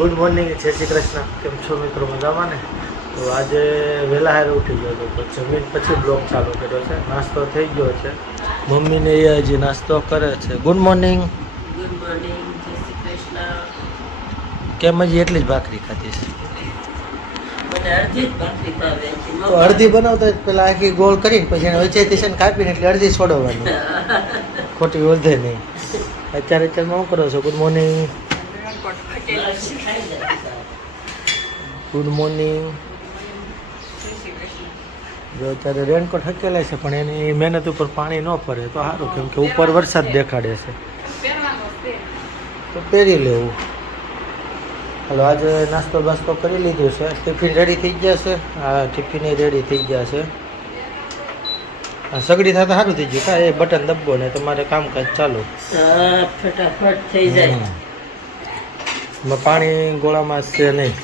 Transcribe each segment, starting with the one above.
Good morning, જય શ્રી કૃષ્ણ. કેમ છો મિત્રો? મજામાં ને? તો આજે વહેલા હારે ઉઠી ગયો હતો, તો જમીન પછી બ્લોગ ચાલુ કર્યો છે. નાસ્તો થઈ ગયો છે, મમ્મીને એ હજી નાસ્તો કરે છે. Good morning. ગુડ મોર્નિંગ, જય શ્રી કૃષ્ણ. કેમ હજી એટલી જ ભાખરી ખાધી છે? મને અડધી જ ભાખરી ભાવે છે. તો અડધી બનાવતા પેલા આખી ગોળ કરીને પછી એને વચ્ચેથી છે ને કાપીને એટલે અડધી છોડવાની, ખોટી વધે નહીં. અત્યારે શું કરો છો? Good morning. Good morning. જો અત્યારે રેનકોટ હકેલાય છે પણ એની મહેનત ઉપર પાણી ન પડે તો સારું, કેમ કે ઉપર વરસાદ દેખાડે છે તો પહેરી લેવું. હાલો, આજે નાસ્તો બાસ્તો કરી લીધું છે. ટિફિન રેડી થઈ ગયા છે. હા, ટિફિન રેડી થઈ ગયા છે. સગડી થતા સારું થઈ ગયું. કાંઈ એ બટન દબો ને તમારે કામકાજ ચાલુ, ફટાફટ થઈ જાય. પાણી ગોળામાં છે નહીં,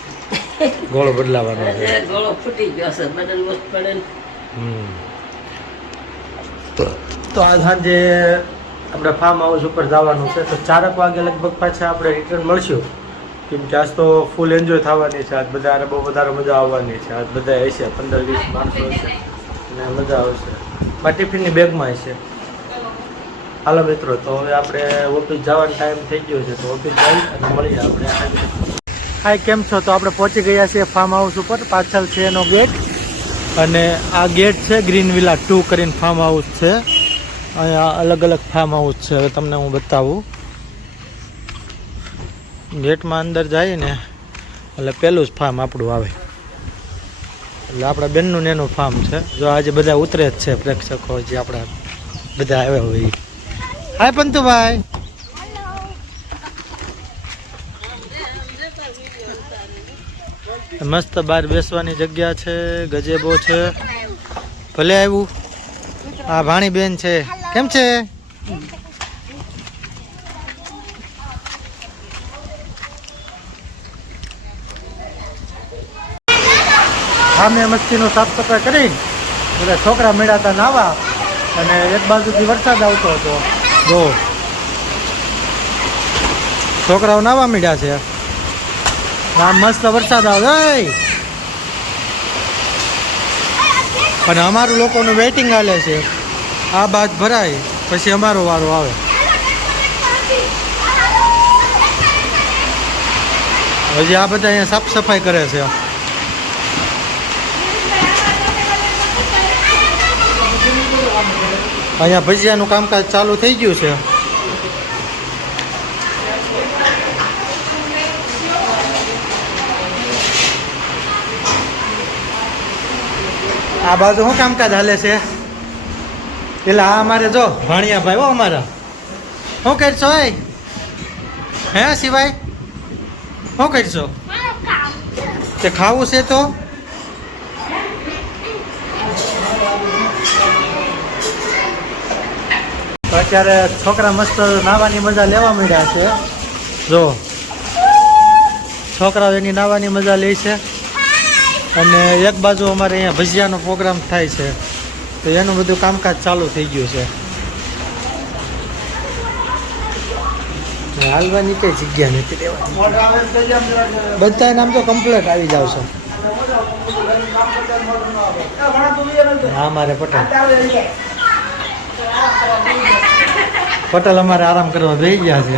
ગોળો બદલાવાનો છે. ગોળો ફૂટી ગયો છે, બદલ વસ્ત પડે ને. તો આ સાંજે આપણે ફાર્મ હાઉસ ઉપર જવાનું છે, તો 4 વાગે લગભગ પાછા આપણે રિટર્ન મળશું, કેમ કે આજ તો ફૂલ એન્જોય થવાની છે. આજ બધાને બહુ વધારે મજા આવવાની છે. આજ બધા હશે 15-20 માણસો હશે અને મજા આવશે. ટિફિનની બેગમાં હશે. હાલો મિત્રો, તો હવે આપણે ઓફિસ જવાનો ટાઈમ થઈ ગયો છે, તો ઓફિસ જઈ અને મળીએ આપણે. હાય, કેમ છો? તો આપણે પહોંચી ગયા છીએ ફાર્મ હાઉસ ઉપર. પાછળ છે એનો ગેટ, અને આ ગેટ છે ગ્રીન વિલા 2 કરીને ફાર્મ હાઉસ છે. અહીંયા અલગ અલગ ફાર્મ હાઉસ છે, હવે તમને હું બતાવું. ગેટમાં અંદર જાય ને એટલે પહેલું જ ફાર્મ આપણું આવે, એટલે આપણા બેનનું ને એનું ફાર્મ છે. જો આજે બધા ઉતરે જ છે પ્રેક્ષકો, જે આપણા બધા આવ્યા હોય. હાય પંતુભાઈ. મસ્ત બહાર બેસવાની જગ્યા છે, ગજેબો છે. ભલે આવ્યું. આ ભાણી બેન છે. કેમ છે? હા, મેં મસ્તીનું સાફ સફાઈ કરી, બધા છોકરા મેળાતા નાવા, અને એક બાજુથી વરસાદ આવતો હતો. જો છોકરાઓ નાવા મીડ્યા છે. આ મસ્ત વરસાદ આવે, અને અમારું લોકોનું વેઇટિંગ હાલે છે. આ બાદ ભરાય પછી અમારો વારો આવે. હજી આ બધા અહીંયા સાફ સફાઈ કરે છે. અહીંયા ભજીયાનું કામકાજ ચાલુ થઈ ગયું છે. આ બાજુ શું કામકાજ હાલે છે? પેલા આ અમારે જો ભાણિયા ભાઈ હો અમારા. શું કરશો? હે સિવાય શું કરશો? તે ખાવું છે તો અત્યારે છોકરા મસ્ત નાવાની મજા લેવા માંડ્યા છે. જો છોકરાઓ એની નાવાની મજા લે છે, અને એક બાજુ અમારે અહીંયા ભજીયાનો પ્રોગ્રામ થાય છે, તો એનું બધું કામકાજ ચાલુ થઈ ગયું છે. હાલવાની કઈ જગ્યા નથી દેવાની, બધા નામ તો કમ્પ્લીટ આવી જાવ છો. હા, મારે પટેલ અમારે આરામ કરવા બેસી ગયા છે,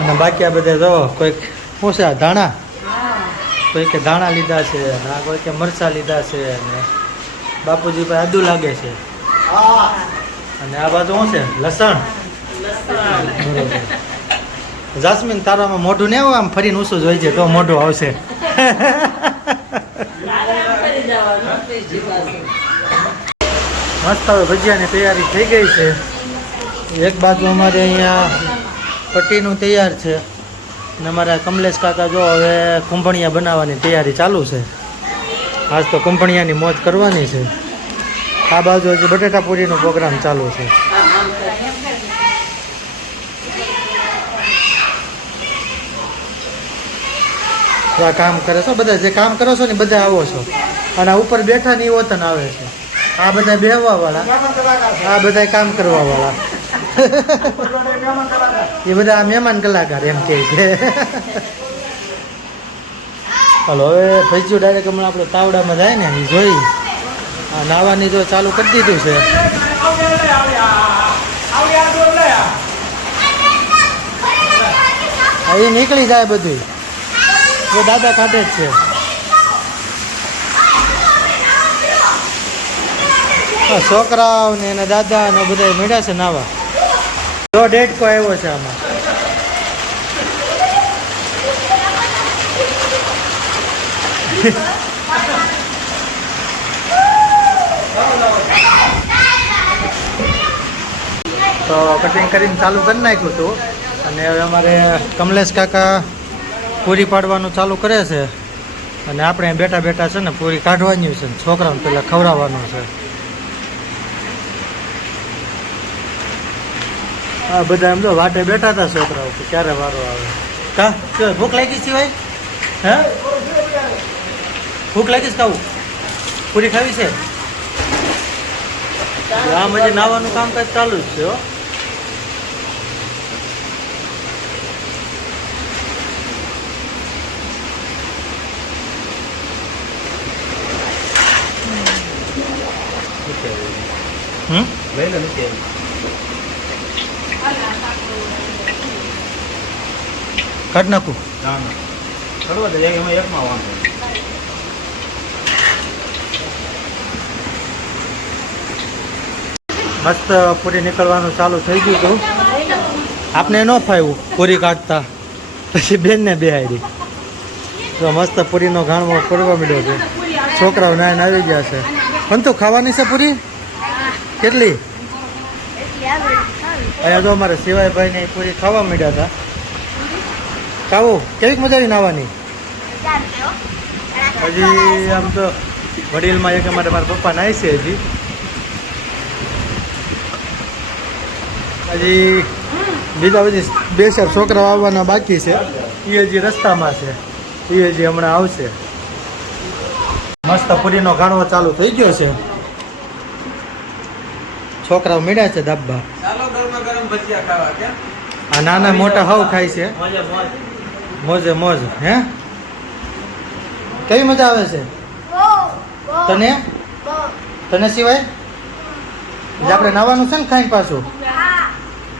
અને બાકી આ બધા જો કોઈક શું છે ધાણા, કોઈ કે ધાણા લીધા છે, આ કોઈ કે મરચાં લીધા છે, અને બાપુજી પાસે આદુ લાગે છે, અને આ બાજુ શું છે લસણ. બરોબર. જાસ્મીન, તારામાં મોઢું ને આમ ફરીને ઊંચું જ હોય છે તો મોઢું આવશે. મસ્ત હવે ભજીયાની તૈયારી થઈ ગઈ છે. એક બાજુ અમારે અહીંયા પટ્ટીનું તૈયાર છે, અને અમારા કમલેશ કાકા જો હવે કુંભણિયા બનાવવાની તૈયારી ચાલુ છે. આજ તો કુંભણિયાની મોજ કરવાની છે. આ બાજુ હજી બટેટા પૂરીનો પ્રોગ્રામ ચાલુ છે. આ કામ કરે છો બધા, જે કામ કરો છો ને બધા આવો છો, અને આ ઉપર બેઠા નહીં વતન આવે છે. આ બધા બેહવા વાળા, આ બધા કામ કરવા વાળા. એ બધા મહેમાન કલાકાર એમ કે છે. હાલો હવે ભજીયું ડાયરેક્ટ હમણાં આપણે તાવડામાં જાય ને એ જોઈ આ નાવાની જો ચાલુ કરી દીધું છે. એ નીકળી જાય બધું એ દાદા ખાતે જ છે. છોકરાઓ ને એના દાદા ને બધા મેળ્યા છે નાવા. જો ડેટકો આવ્યો છે આમાં. તો કટિંગ કરીને ચાલુ કરી નાખ્યું હતું અને હવે અમારે કમલેશ કાકા પૂરી પાડવાનું ચાલુ કરે છે અને આપણે બેઠા બેઠા છે ને પૂરી કાઢવાની છે ને છોકરાઓને પહેલાં ખવડાવવાનું છે. હા બધા એમ તો વાટે બેઠા હતા છોકરાઓ કે ક્યારે વારો આવે. કા ભૂખ લાગી છે ભાઈ? હે ભૂખ લાગી છે? ખાવું પૂરી ખાવી છે? આમ હજી નાવાનું કામકાજ ચાલુ જ છે હો. કાઢ નાખું. મસ્ત પૂરી નીકળવાનું ચાલુ થઈ ગયું હતું. આપને ન ફાવ્યું પૂરી કાઢતા પછી બેનને બેહાડી. તો મસ્ત પૂરીનો ઘાણવો પડવા મળ્યો છે. છોકરાઓ નાઈને આવી ગયા છે. પણ તું ખાવાની છે પૂરી? કેટલી? અહીંયા તો અમારે શિવાયભાઈને પૂરી ખાવા માંડ્યા હતા. ખાવું કેવીક મજા આવી નાવાની? હજી આમ તો વડીલમાં એક અમારે મારા પપ્પા નાય છે. હજી બીજા બધી 2-4 છોકરાઓ આવવાના બાકી છે. એ હજી રસ્તામાં છે. એ હજી હમણાં આવશે. મસ્ત પૂરીનો ઘાણવો ચાલુ થઈ ગયો છે. છોકરાઓ મીડ્યા છે ધાબા. આ નાના મોટા હાવ ખાય છે. મોજે મોજ. હે કેવી મજા આવે છે તને? તને સિવાય આપણે નાવાનું છે ને ખાઈને પાછું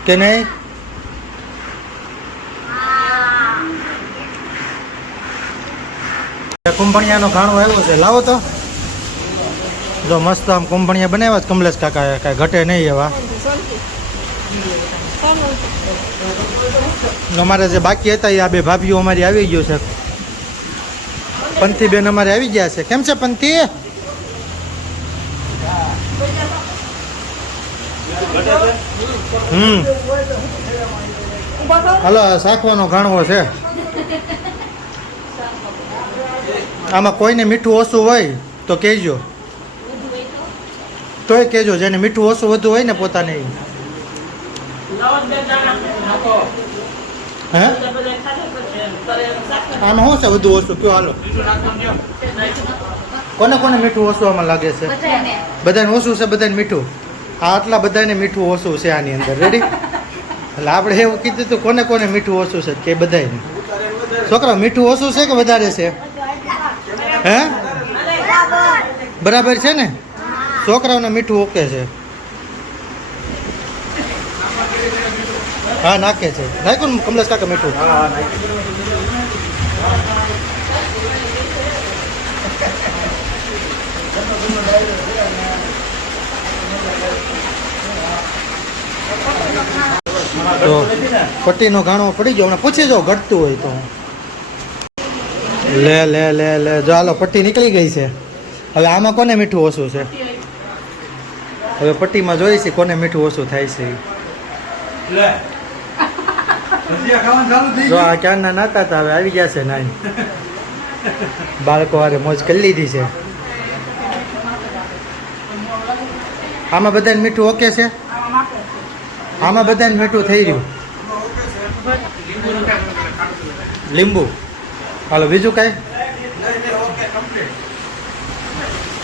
કે નહીં? કુંભણિયાનો ઘાણો આવ્યો છે. લાવો તો જો મસ્ત આમ કુંભણિયા બનાવ્યા છે કમલેશ કાકા. કાંઈ ઘટે નહીં એવા. અમારે જે બાકી હતા એ આ 2 ભાભીઓ અમારી આવી ગયું છે. પંથી બેન અમારે આવી ગયા છે. કેમ છે પંથી? હાલો શાખવાનો ઘાણવો છે. આમાં કોઈને મીઠું ઓછું હોય તો કહેજો. તોય કહેજો જેને મીઠું ઓછું વધુ હોય ને પોતાને. હે આમાં શું છે વધુ ઓછું કયો? હાલો કોને કોને મીઠું ઓછું આમાં લાગે છે? બધાને ઓછું છે. બધાને મીઠું. આ આટલા બધાને મીઠું ઓછું છે આની અંદર. રેડી? એટલે આપણે એવું કીધું હતું કોને કોને મીઠું ઓછું છે કે બધાને. છોકરા મીઠું ઓછું છે કે વધારે છે? હે બરાબર છે ને? છોકરાઓને મીઠું ઓકે છે. હા નાખે છે. નાખ્યું ને કમલેશ કાકા મીઠું? તો પટ્ટીનો ઘાણો પડી ગયો. હમણાં પૂછી જાઓ ઘટતું હોય તો. લે લે લે લે જો હાલો પટ્ટી નીકળી ગઈ છે. હવે આમાં કોને મીઠું ઓછું છે? હવે પટ્ટીમાં જોઈ છે કોને મીઠું ઓછું થાય છે. જો આ ક્યારના નાતા હતા હવે આવી ગયા છે નાઈ. બાળકો હારે મોજ કરી લીધી છે. આમાં બધાને મીઠું ઓકે છે? આમાં બધાને મીઠું થઈ રહ્યું? લીંબુ હાલો બીજું કાંઈ?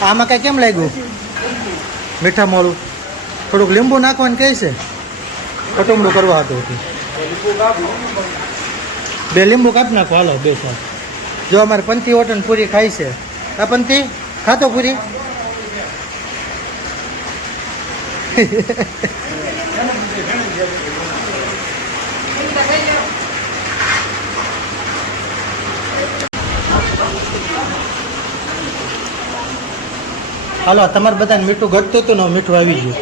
આમાં કાંઈ કેમ લાગ્યું? મીઠા મોળું થોડુંક લીંબુ નાખવાનું કહે છે. કટુંબડું કરવા હતું. 2 લીંબુ કાપી નાખો. હાલો 2-4 જો અમારે પંથી હોટલ પૂરી ખાઈ છે. આ પંથી ખાતો પૂરી. હાલો તમારે બધાને મીઠું ઘટતું હતું ને મીઠું આવી ગયું.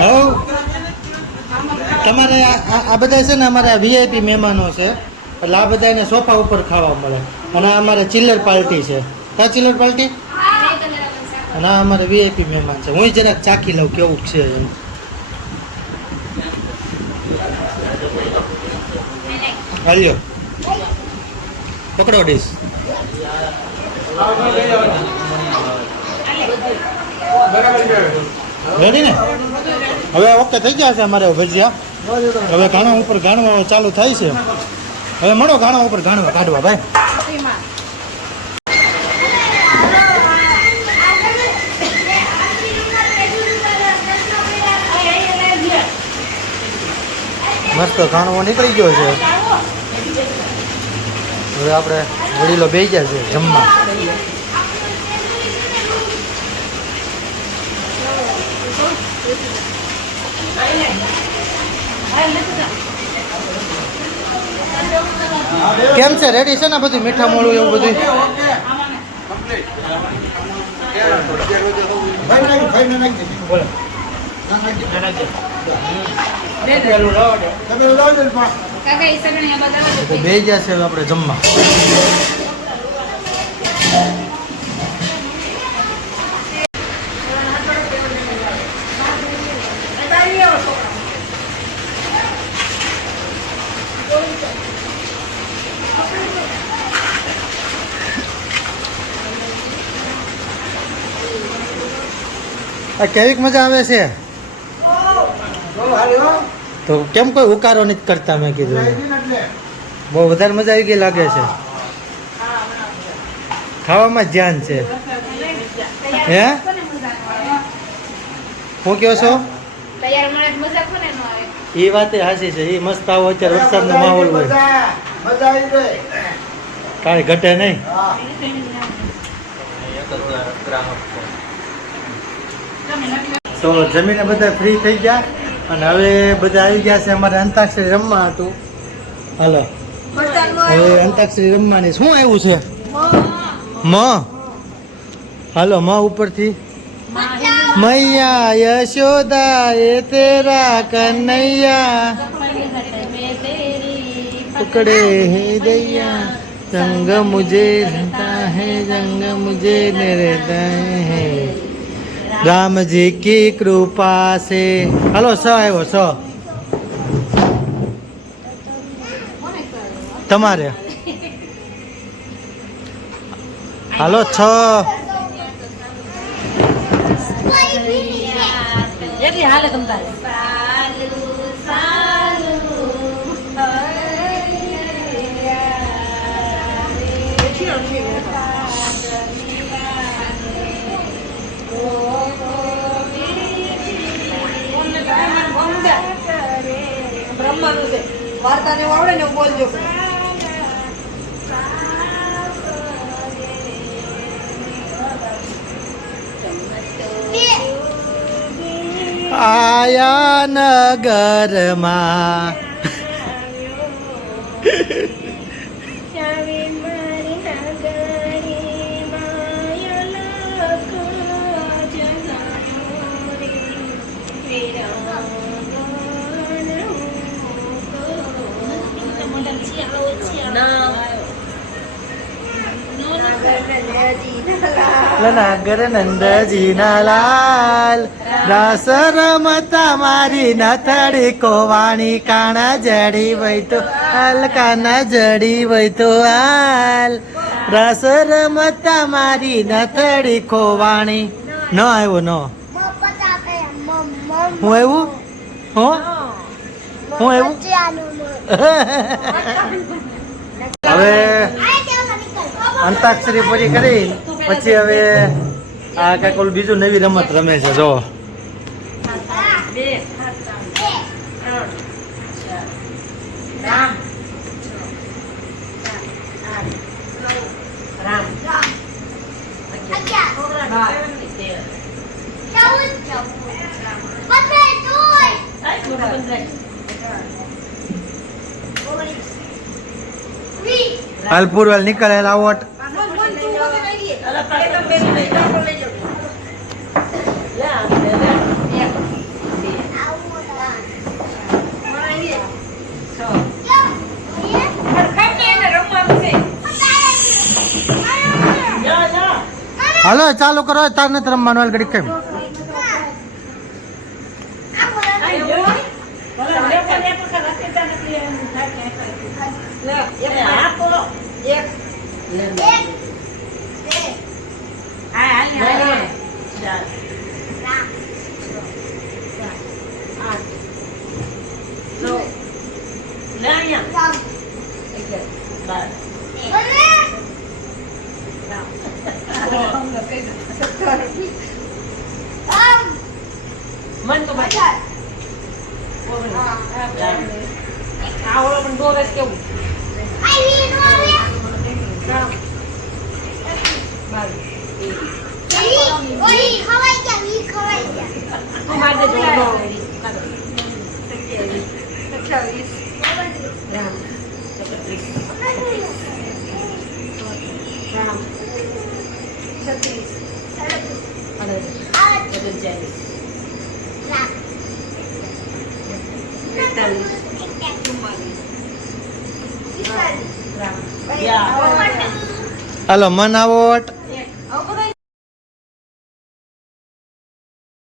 હવ તમારે આ બધા છે ને અમારા વીઆઈપી મહેમાનો છે એટલે આ બધાને સોફા ઉપર ખાવા મળે. અને આ અમારે ચિલ્લર પાર્ટી છે. કા ચિલ્લર પાર્ટી? અને આ અમારે વીઆઈપી મહેમાન છે. હું જરાક ચાખી લઉં કેવું છે એમ. હાલ્યો પકડો ડીશ. રેડી ને? હવે ઓકે થઈ ગયા છે અમારે ભજીયા. હવે ઘાણા ઉપર ઘાણવા ચાલુ થાય છે. હવે મળો ઘાણા ઉપર ઘાણવા કાઢવા ભાઈ. મસ્ત ઘાણવો નીકળી ગયો છે. હવે આપણે વડીલો બેસી ગયા છે જમવા. કેમ છે? રેડી છે ને બધું? મીઠા મોળું એવું બધું? બે ગયા છે આપણે જમવા. કેવીક મજા આવે છે? તો કેમ કોઈ ઉકારો નથી કરતા? મેં કીધું બહુ વધારે મજા આવી ગઈ લાગે છે. ખાવામાં જ ધ્યાન છે. હે હું કહો છો? એ વાત હાસી છે. એ મસ્ત આવો અત્યારે વરસાદનો માહોલ હોય કાંઈ ઘટે નહીં. તો જમીને બધા ફ્રી થઈ ગયા અને હવે બધા આવી ગયા છે. અમારે અંતાક્ષરી રમવા હતું. હાલો હવે અંતાક્ષરી રમવાની. શું આવ્યું છે? મ. હાલો મ ઉપરથી. મૈયા યશોદા એ તેરા કનૈયા પકડે હે દૈયા જંગ મુझे रहता है जंग मुझे न रहता है राम जी की कृपा से. હાલો સ આવ્યો સ. તમારે હાલો છ. એટલી હાલે તમ તારે. બ્રહ્માનું છે વાર્તા ને આવડે ને બોલજો. આયા નગરમાં નાગર નંદજી ના લાલ રાસ રમતા મારી નથડી કોવાણી કાણા જડી વઈ તો હાલ કાના જડી વઈ તો હાલ રાસ રમતા મારી નથડી કોવાણી. ન આવ્યો ન હું આવ્યું હું આવ્યું. હવે અંતાક્ષરી પૂરી કરી પછી હવે આ કઈક ઓલું બીજું નવી રમત રમે છે. જો હાલ પૂરવાલ નીકળે આવટ મન તું વખત આવી ગઈ. અલા, એ તો પાછળ પેલી લઈ લઈ જાઓ. લઈ જાઓ. લે, આપણે લે. એક, બે. મને આવી ગઈ. છ. ખાઈને એને રમવાનું છે. જા, જા. હાલો ચાલુ કરો તાર નથી રમવાનું હાલ ઘડીક કેમ અહીં જો. ભલે, લે, પણ એક વખત હકીકત નથી એમ થાય કે લે, એક લે, આપો. એક. લે, લે. હા, હાલ ને, હાલ ને. ચાર. આઠ. નવ. લે અહીંયા. 11, 12. મન તો બાકી. આ ઓલો પણ દોરે છે કેવું? 22. તું માર દેજો ઓલો. 28. યા. હાલો મન આવટ